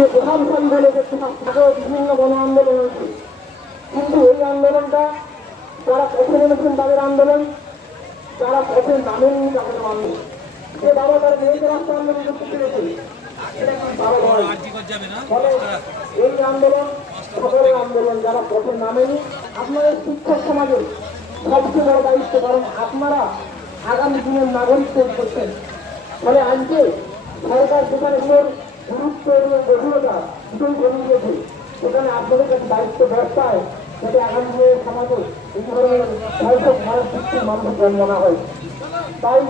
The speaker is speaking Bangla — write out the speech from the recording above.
যে প্রভাবশালী বলে যে বিভিন্ন গণ আন্দোলন হয়েছে, কিন্তু এই আন্দোলনটা যারা পথে নেমেছেন তাদের আন্দোলন, যারা পথে নামেননি তাদের আন্দোলন। যে বাবা তার মেয়েকে রাস্তা আন্দোলন করতে পেরেছে, এটা কি ভালো নয়। ফলে এই আন্দোলন সকলের আন্দোলন, যারা পথে নামেনি। আপনাদের শিক্ষক সমাজে সবচেয়ে বড় দায়িত্ব, কারণ আপনারা আগামী দিনের নাগরিক তৈরি করছেন। ফলে আজকে সরকার যেখানে গুরুত্ব এবং গভীরতা দুটোই কমিয়ে দিয়েছে, সেখানে আপনাদের কাছে দায়িত্ব ব্যবস্থায় যাতে আগামী দিনের সমাজে এই ধরনের মানুষের মানুষের জন্ম না হয়। তাই